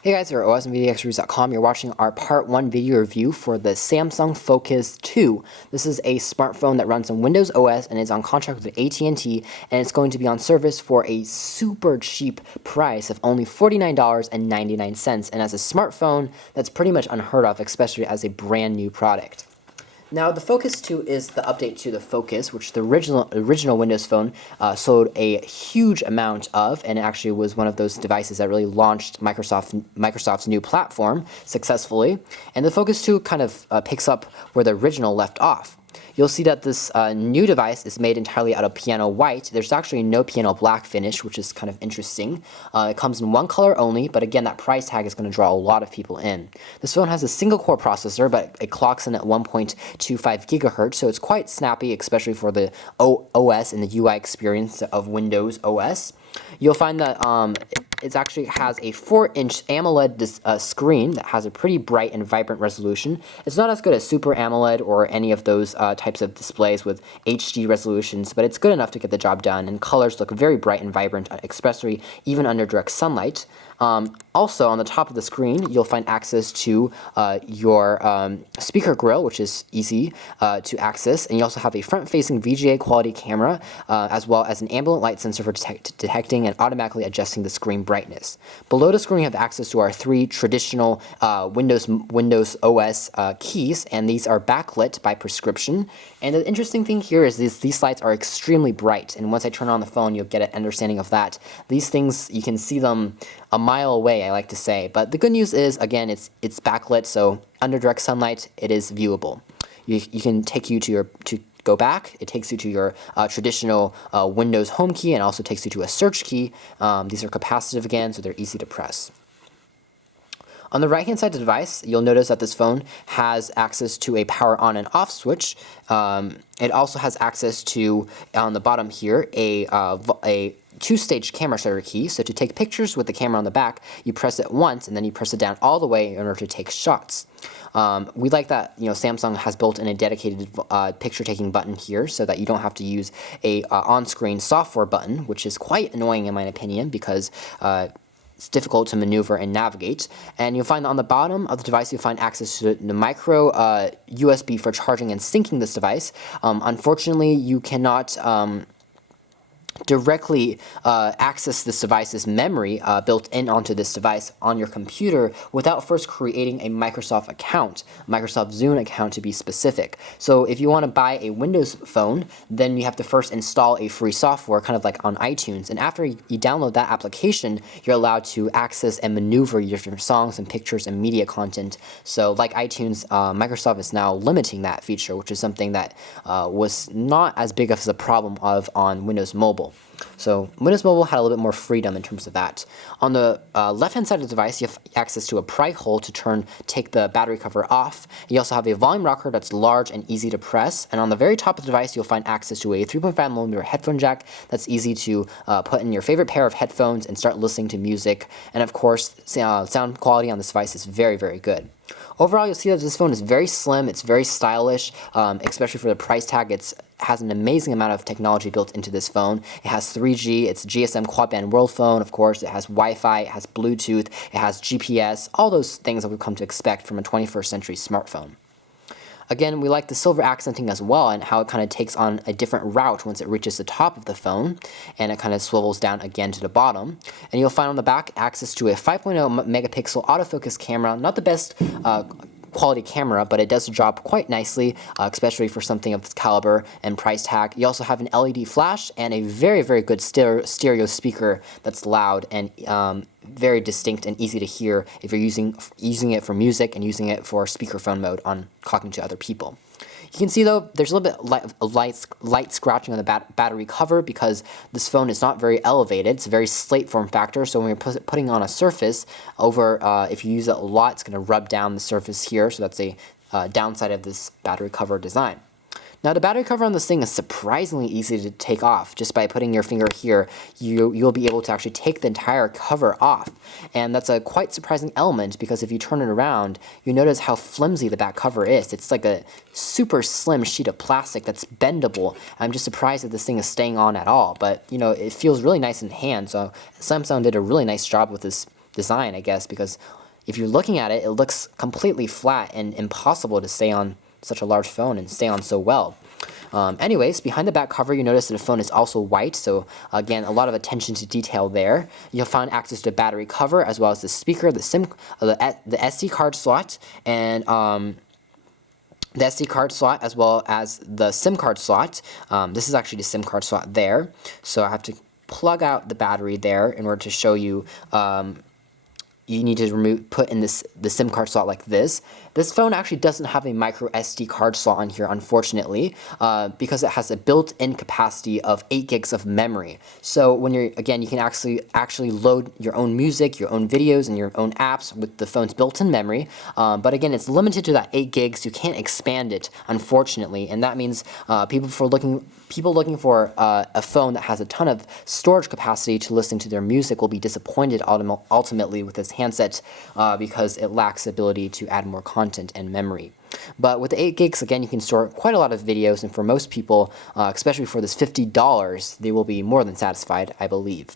Hey guys, we're OSandVideoExperts.com. You're watching our part 1 video review for the Samsung Focus 2. This is a smartphone that runs on Windows OS and is on contract with AT&T, and it's going to be on service for a super cheap price of only $49.99. And as a smartphone, that's pretty much unheard of, especially as a brand new product. Now, the Focus 2 is the update to the Focus, which the original Windows Phone sold a huge amount of, and it actually was one of those devices that really launched Microsoft's new platform successfully. And the Focus 2 kind of picks up where the original left off. You'll see that this new device is made entirely out of piano white. There's actually no piano black finish, which is kind of interesting. It comes in one color only, but again, that price tag is going to draw a lot of people in. This phone has a single core processor, but it clocks in at 1.25 gigahertz, so it's quite snappy, especially for the OS and the UI experience of Windows OS. You'll find that it actually has a 4-inch AMOLED screen that has a pretty bright and vibrant resolution. It's not as good as Super AMOLED or any of those types of displays with HD resolutions, but it's good enough to get the job done, and colors look very bright and vibrant, especially even under direct sunlight. Also, on the top of the screen, you'll find access to your speaker grill, which is easy to access, and you also have a front-facing VGA quality camera, as well as an ambient light sensor for detecting and automatically adjusting the screen brightness. Below the screen, you have access to our 3 traditional Windows OS keys, and these are backlit by prescription. And the interesting thing here is these lights are extremely bright, and once I turn on the phone, you'll get an understanding of that. These things, you can see them a mile away, I like to say. But the good news is, again, it's backlit, so under direct sunlight, it is viewable. You can take you to go back. It takes you to your traditional Windows home key, and also takes you to a search key. These are capacitive again, so they're easy to press. On the right-hand side of the device, you'll notice that this phone has access to a power on and off switch. It also has access to, on the bottom here, a 2-stage camera shutter key. So to take pictures with the camera on the back, you press it once and then you press it down all the way in order to take shots. We like that Samsung has built in a dedicated picture-taking button here, so that you don't have to use a on-screen software button, which is quite annoying in my opinion because it's difficult to maneuver and navigate. And you'll find that on the bottom of the device, you'll find access to the micro USB for charging and syncing this device. Unfortunately, you cannot directly access this device's memory built in onto this device on your computer without first creating a Microsoft account, Microsoft Zune account to be specific. So if you want to buy a Windows phone, then you have to first install a free software, kind of like on iTunes. And after you download that application, you're allowed to access and maneuver your different songs and pictures and media content. So like iTunes, Microsoft is now limiting that feature, which is something that was not as big of a problem on Windows Mobile. So Windows Mobile had a little bit more freedom in terms of that. On the left-hand side of the device, you have access to a pry hole to take the battery cover off. You also have a volume rocker that's large and easy to press. And on the very top of the device, you'll find access to a 3.5mm headphone jack that's easy to put in your favorite pair of headphones and start listening to music. And of course, sound quality on this device is very, very good. Overall, you'll see that this phone is very slim, it's very stylish, especially for the price tag. It has an amazing amount of technology built into this phone. It has 3G, it's GSM quad-band world phone, of course. It has Wi-Fi, it has Bluetooth, it has GPS, all those things that we've come to expect from a 21st century smartphone. Again, we like the silver accenting as well, and how it kind of takes on a different route once it reaches the top of the phone, and it kind of swivels down again to the bottom. And you'll find on the back access to a 5.0 megapixel autofocus camera, not the best quality camera, but it does the job quite nicely, especially for something of this caliber and price tag. You also have an LED flash and a very, very good stereo speaker that's loud and very distinct and easy to hear if you're using it for music and using it for speakerphone mode on talking to other people. You can see though, there's a little bit of light scratching on the battery cover because this phone is not very elevated. It's a very slate form factor, so when you're putting on a surface if you use it a lot, it's going to rub down the surface here, so that's a downside of this battery cover design. Now, the battery cover on this thing is surprisingly easy to take off. Just by putting your finger here, you'll be able to actually take the entire cover off. And that's a quite surprising element because if you turn it around, you notice how flimsy the back cover is. It's like a super slim sheet of plastic that's bendable. I'm just surprised that this thing is staying on at all. But, it feels really nice in hand, so Samsung did a really nice job with this design, I guess, because if you're looking at it, it looks completely flat and impossible to stay on such a large phone and stay on so well. Anyways, behind the back cover, you notice that the phone is also white, so again, a lot of attention to detail there. You'll find access to the battery cover, as well as the speaker, the SD card slot, and the SD card slot, as well as the SIM card slot. This is actually the SIM card slot there, so I have to plug out the battery there in order to show you. You need to put in the SIM card slot like this. This phone actually doesn't have a micro SD card slot on here, unfortunately, because it has a built-in capacity of 8 gigs of memory. So when you can actually load your own music, your own videos, and your own apps with the phone's built-in memory. But again, it's limited to that 8 gigs. You can't expand it, unfortunately, and that means people looking for a phone that has a ton of storage capacity to listen to their music will be disappointed ultimately with this handset because it lacks the ability to add more content and memory. But with the 8 gigs, again, you can store quite a lot of videos, and for most people, especially for this $50, they will be more than satisfied, I believe.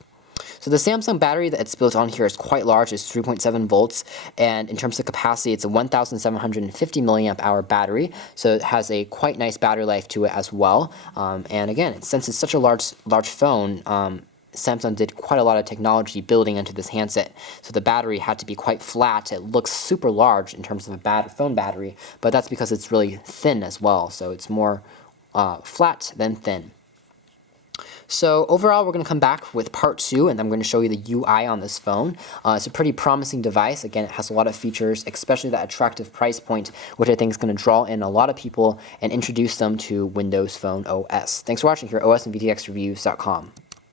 So the Samsung battery that's built on here is quite large. It's 3.7 volts, and in terms of capacity, it's a 1,750 milliamp hour battery, so it has a quite nice battery life to it as well. And again, since it's such a large phone, Samsung did quite a lot of technology building into this handset, so the battery had to be quite flat. It looks super large in terms of a phone battery, but that's because it's really thin as well, so it's more flat than thin. So overall, we're going to come back with part 2, and I'm going to show you the UI on this phone. It's a pretty promising device. Again, it has a lot of features, especially that attractive price point, which I think is going to draw in a lot of people and introduce them to Windows Phone OS. Thanks for watching here at osandvtxreviews.com.